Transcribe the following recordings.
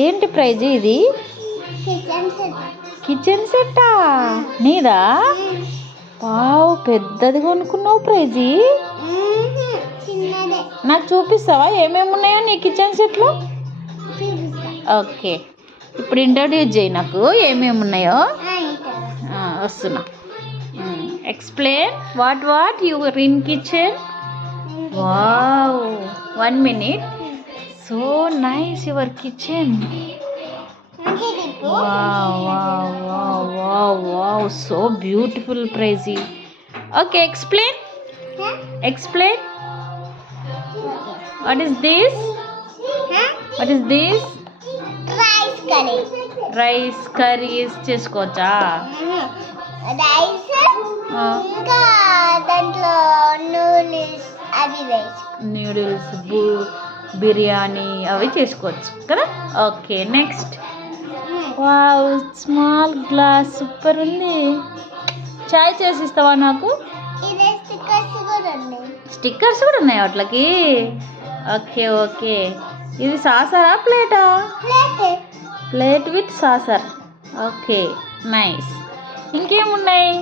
ఏంటి ప్రైజ్ ఇది? కిచెన్ సెట్టా నీదా? వావ్, పెద్దది కొనుక్కున్నావు ప్రైజ్. నాకు చూపిస్తావా ఏమేమి ఉన్నాయో నీ కిచెన్ సెట్లో? ఓకే, ఇప్పుడు ఇంట్రడ్యూస్ చేయి నాకు ఏమేమి ఉన్నాయో. వస్తున్నా. Explain what your in kitchen. Wow, 1 minute. So nice your kitchen. Wow, so beautiful, Prezi. Okay, explain. What is this? Rice curry is చేసుకోవచ్చా? నూడిల్స్, బిర్యానీ అవి చేసుకోవచ్చు కదా. Okay, next. Wow, small glass, super ఉంది. చాయ్ చేసి ఇస్తావా నాకు? స్టిక్కర్స్ కూడా ఉన్నాయి వాటికి. ఓకే, ఇది సాసరా ప్లేటా? Plate with saucer. Okay, nice. ఇంకేమున్నాయి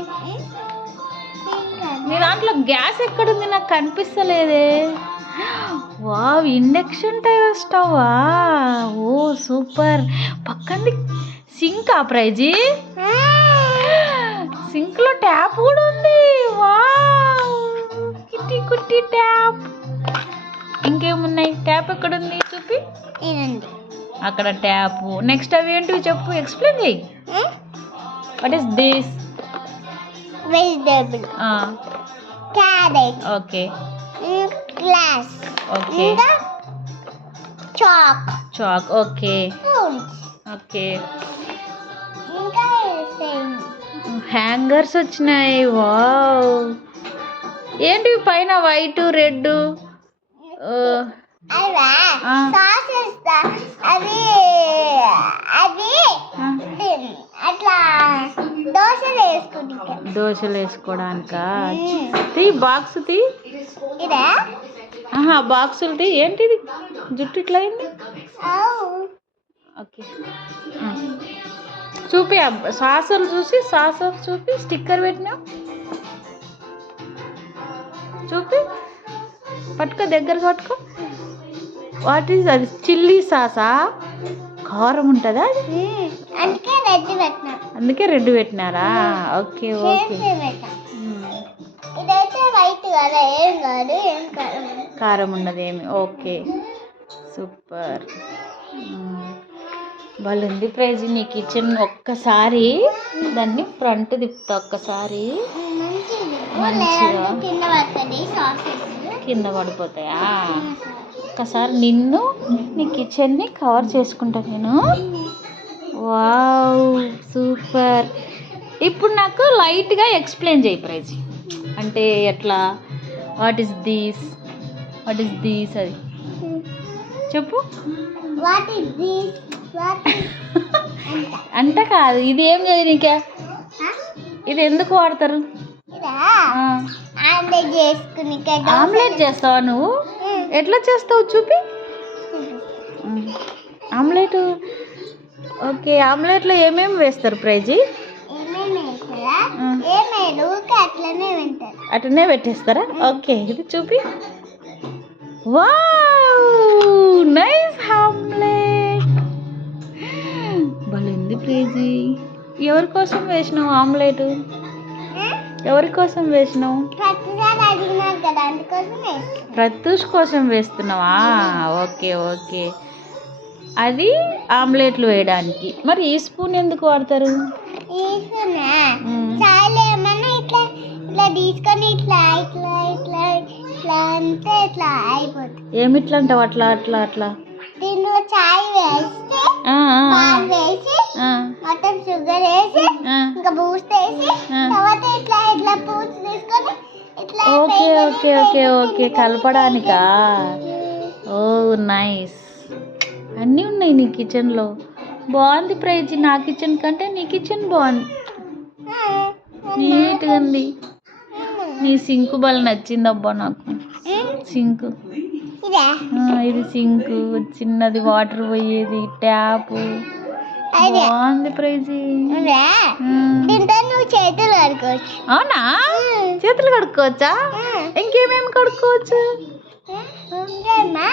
నీ దాంట్లో? గ్యాస్ ఎక్కడుంది నాకు కనిపిస్తలేదే. వావ్, ఇండక్షన్ టైప్ స్టవ్వా? ఓ సూపర్. పక్కన సింక్. ఆ ప్రైజీ సింక్లో ట్యాప్ కూడా ఉంది. వావ్, కుట్టి ట్యాప్. ఇంకేమున్నాయి? ట్యాప్ ఎక్కడుంది చూపి. అక్కడ ట్యాప్. నెక్స్ట్ అవి ఏంటివి చెప్పు, ఎక్స్ప్లెయిన్ చేయి. What is this? Vegetable, carrot. Okay, glass. Okay, chalk. Okay, ఇంకా హ్యాంగర్స్ వచ్చినాయి. వావ్, ఏంటివి పైన వైట్ రెడ్? దోశలు వేసుకోవడానికా? బాక్స్ తీ. బాక్సులు తీ. ఏంటిది జుట్టు ఇట్లా అయింది? ఓకే, చూపి. సాసర్ చూపి. స్టిక్కర్ పెట్టినా చూపి. పట్టుకో, దగ్గర పట్టుకో. వాట్ ఈస్ అది? చిల్లీ సాసా? కారం ఉంటుందా? అందుకే రెడ్ పెట్టినారా? ఓకే. కారం ఉండదేమి. Okay, super. బాగుంది ప్రైజ్ నీ కిచెన్. ఒక్కసారి దాన్ని ఫ్రంట్ తిప్పుతా ఒక్కసారి. మంచిగా కింద పడిపోతాయా? ఒక్కసారి నిన్ను నీ కిచెన్ని కవర్ చేసుకుంటా నేను. Wow, super. ఇప్పుడు నాకు లైట్గా ఎక్స్ప్లెయిన్ చేయి ప్రైజ్. అంటే ఎట్లా? వాట్ ఈస్ దీస్ అది చెప్పు. అంట కాదు, ఇది ఏం చేయదు నీకే. ఇది ఎందుకు వాడతారు? ఆమ్లెట్ చేస్తావా నువ్వు? ఎట్లా చేస్తావు చూపి. ఆమ్లెట్. ఓకే, ఆమ్లెట్లో ఏమేమి వేస్తారు ప్రైజీ? అట్లనే పెట్టేస్తారా? ఓకే, ఇది చూపి. Wow, nice omelette. బాగుంది ప్రైజీ. ఎవరి కోసం వేసినావు ఆమ్లెట్? ఎవరి కోసం వేసినావు? ప్రత్యూష్ కోసం వేస్తున్నావా? ఓకే, అది ఆమ్లెట్లు వేయడానికి. మరి ఈ స్పూన్ ఎందుకు వాడతారు? ఏమిట్లా అంటావు? అట్లా దీనిలో చాయ్ వేస్తే మొత్తం షుగర్ వేసి ఇంకా బూస్ట్ వేసి తర్వాత ఇట్లా పూసి తీసుకొని ఓకే, కలపడానికా? ఓ నైస్. అన్నీ ఉన్నాయి నీ కిచెన్లో. బాగుంది ప్రైజ్. నా కిచెన్ కంటే నీ కిచెన్ బాగుంది, నీట్గా ఉంది. నీ సింకు బాగా నచ్చిందబ్బా నాకు. సింకు ఇదే ఇది సింక్, చిన్నది వాటర్ పోయేది, ట్యాప్. అదే బాగుంది ప్రైజీ. ఇదే దీంతో నువ్వు చేతులు కడుకోవచ్చు. అవునా, చేతులు కడుక్కోవచ్చా? ఇంకేమేమి కడుక్కోవచ్చు? ఇంకేమ్మా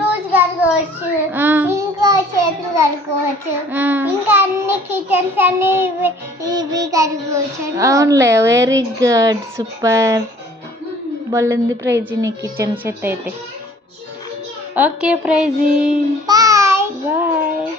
రోజు కడుకోవచ్చు, ఇంకా చేతులు కడుకోవచ్చు, ఇంకా అన్ని కిచెన్స్ అన్ని ఇవి కడుకోవచ్చు. అవునులే, వెరీ గుడ్, సూపర్. బాగుంది ప్రైజీ నీ కిచెన్ సెట్ అయితే. Okay ప్రైజీ, bye. బాయ్.